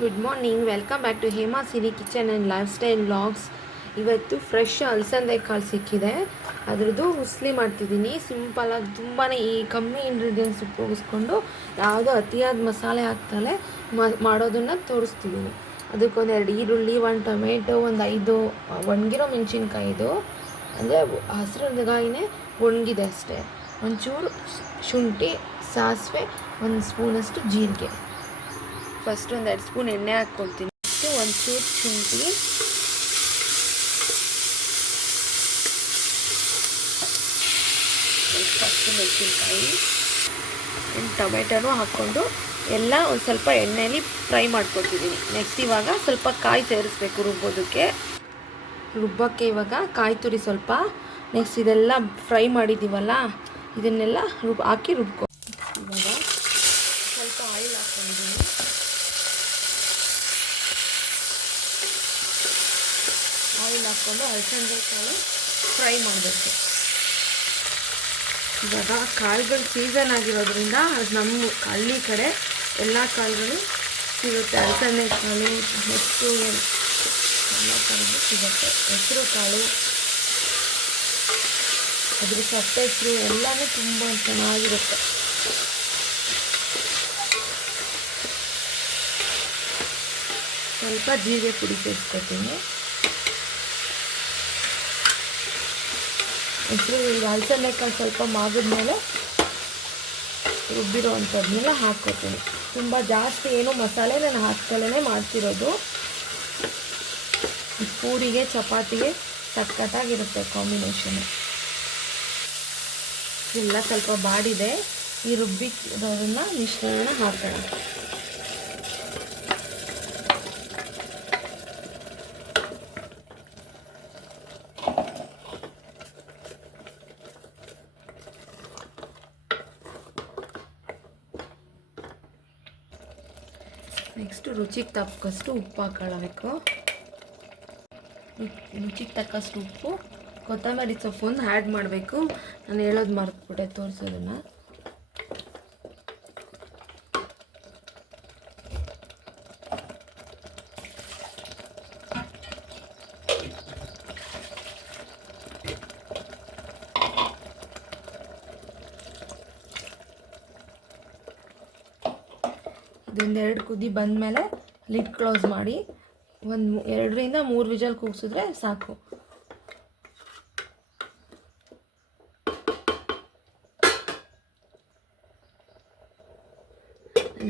Good morning, welcome back to Hema Siri kitchen and lifestyle vlogs. ಇವತ್ತು fresh ಅಲಸಂದೆ ಕಾಳು ಸಿಕ್ಕಿದೆ, ಅದ್ರದ್ದು ಉಸ್ಲಿ ಮಾಡ್ತಿದ್ದೀನಿ. ಸಿಂಪಲಾಗಿ ತುಂಬಾ ಈ ಕಮ್ಮಿ ಇಂಗ್ರೀಡಿಯೆಂಟ್ಸ್ ಉಪಯೋಗಿಸ್ಕೊಂಡು ಯಾವುದೋ ಅತಿಯಾದ ಮಸಾಲೆ ಹಾಕ್ತಲೇ ಮಾಡೋದನ್ನು ತೋರಿಸ್ತಿದ್ದೀನಿ. ಅದಕ್ಕೊಂದೆರಡು ಈರುಳ್ಳಿ, ಒಂದು ಟೊಮೆಟೊ, ಒಂದು 5 ಒಣಗಿರೋ ಮೆಣಸಿನ್ಕಾಯಿದು, ಅಂದರೆ ಹಸಿರುಗಾಯಿನೇ ಒಣಗಿದೆ ಅಷ್ಟೇ, ಒಂಚೂರು ಶುಂಠಿ, ಸಾಸಿವೆ, ಒಂದು ಸ್ಪೂನಷ್ಟು ಜೀರಿಗೆ. ಫಸ್ಟ್ 2 ಸ್ಪೂನ್ ಎಣ್ಣೆ ಹಾಕ್ಕೊಳ್ತೀನಿ. ಒಂಚೂರು ಶುಂಠಿ, ಮೆಣಸಿನ್ಕಾಯಿ, ಟೊಮೆಟೊನೂ ಹಾಕ್ಕೊಂಡು ಎಲ್ಲ ಒಂದು ಸ್ವಲ್ಪ ಎಣ್ಣೆಯಲ್ಲಿ ಫ್ರೈ ಮಾಡ್ಕೊತಿದ್ದೀನಿ. ನೆಕ್ಸ್ಟ್ ಇವಾಗ ಸ್ವಲ್ಪ ಕಾಯಿ ಸೇರಿಸ್ಬೇಕು ರುಬ್ಬೋದಕ್ಕೆ. ಇವಾಗ ಕಾಯಿ ತುರಿ ಸ್ವಲ್ಪ. ನೆಕ್ಸ್ಟ್ ಇದೆಲ್ಲ ಫ್ರೈ ಮಾಡಿದ್ದೀವಲ್ಲ, ಇದನ್ನೆಲ್ಲ ಹಾಕಿ ರುಬ್ಕೊ. ಇವಾಗ ಸ್ವಲ್ಪ ಆಯಿಲ್ ಹಾಕ್ಕೊಂಡಿದ್ದೀನಿ. ಆಯಿಲ್ ಹಾಕ್ಕೊಂಡು ಅಲಸಂದೆ ಕಾಳು ಫ್ರೈ ಮಾಡಬೇಕು. ಇವಾಗ ಕಾಳುಗಳು ಸೀಸನ್ ಆಗಿರೋದ್ರಿಂದ ನಮ್ಮ ಹಳ್ಳಿ ಕಡೆ ಎಲ್ಲ ಕಾಳುಗಳು ಸಿಗುತ್ತೆ. ಅಲಸಂದೆ ಕಾಳು, ಹೆಸರು, ಎಲ್ಲ ಥರದ್ದು ಸಿಗುತ್ತೆ. ಹೆಸರು ಕಾಳು, ಅದ್ರ ಸೊಪ್ಪೆ ಹೆಸರು ಎಲ್ಲನೂ ತುಂಬ ಚೆನ್ನಾಗಿರುತ್ತೆ. ಸ್ವಲ್ಪ ಜೀರಿಗೆ ಪುಡಿ ಸೇರಿಸ್ಕೊತೀನಿ. ಹೆಸರು ಅಲಸಂದೆ ಕಾಳು ಸ್ವಲ್ಪ ಮಾಗಿದ್ಮೇಲೆ ರುಬ್ಬಿರೋ ಅಂಥದ್ದನ್ನೆಲ್ಲ ಹಾಕ್ಕೊತೀನಿ. ತುಂಬ ಜಾಸ್ತಿ ಏನು ಮಸಾಲೆ ನಾನು ಹಾಕ್ತಲೇ ಮಾಡ್ತಿರೋದು. ಪೂರಿಗೆ, ಚಪಾತಿಗೆ ಸಖತ್ತಾಗಿರುತ್ತೆ ಕಾಂಬಿನೇಷನು. ಎಲ್ಲ ಸ್ವಲ್ಪ ಬಾಡಿದೆ. ಈ ರುಬ್ಬಿರೋದನ್ನು ಮಿಶ್ರಣ ಹಾಕೋಣ. ನೆಕ್ಸ್ಟು ರುಚಿಗೆ ತಕ್ಕಷ್ಟು ಉಪ್ಪು ಹಾಕೊಳ್ಳಬೇಕು. ರುಚಿಗೆ ತಕ್ಕಷ್ಟು ಉಪ್ಪು, ಕೊತ್ತಂಬರಿ ಸೊಪ್ಪನ್ನು ಆ್ಯಡ್ ಮಾಡಬೇಕು. ನಾನು ಹೇಳೋದು ಮರೆತುಬಿಟ್ಟೆ ತೋರಿಸೋದನ್ನು. ಇದೊಂದು 2 ಕುದಿ ಬಂದಮೇಲೆ ಲಿಡ್ ಕ್ಲೋಸ್ ಮಾಡಿ 2 ರಿಂದ 3 ವಿಜಲ್ ಕೂಗಿಸಿದ್ರೆ ಸಾಕು.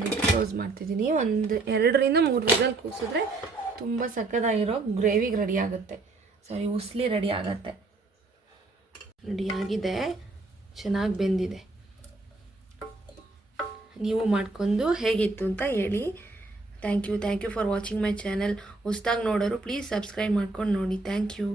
ಲಿಡ್ ಕ್ಲೋಸ್ ಮಾಡ್ತಿದ್ದೀನಿ. 2 ರಿಂದ 3 ವಿಜಲ್ ಕೂಗಿಸಿದ್ರೆ ತುಂಬ ಸಕ್ಕತ್ತಾಗಿರೋ ಗ್ರೇವಿಗೆ ರೆಡಿ ಆಗುತ್ತೆ. ಸಾರಿ, ಉಸ್ಲಿ ರೆಡಿ ಆಗುತ್ತೆ. ರೆಡಿಯಾಗಿದೆ, ಚೆನ್ನಾಗಿ ಬೆಂದಿದೆ. ನೀವು ಮಾಡ್ಕೊಂಡು ಹೇಗಿತ್ತು ಅಂತ ಹೇಳಿ. Thank you for watching my channel. ಹೊಸ್ದಾಗಿ ನೋಡೋರು ಪ್ಲೀಸ್ ಸಬ್ಸ್ಕ್ರೈಬ್ ಮಾಡ್ಕೊಂಡು ನೋಡಿ. Thank you.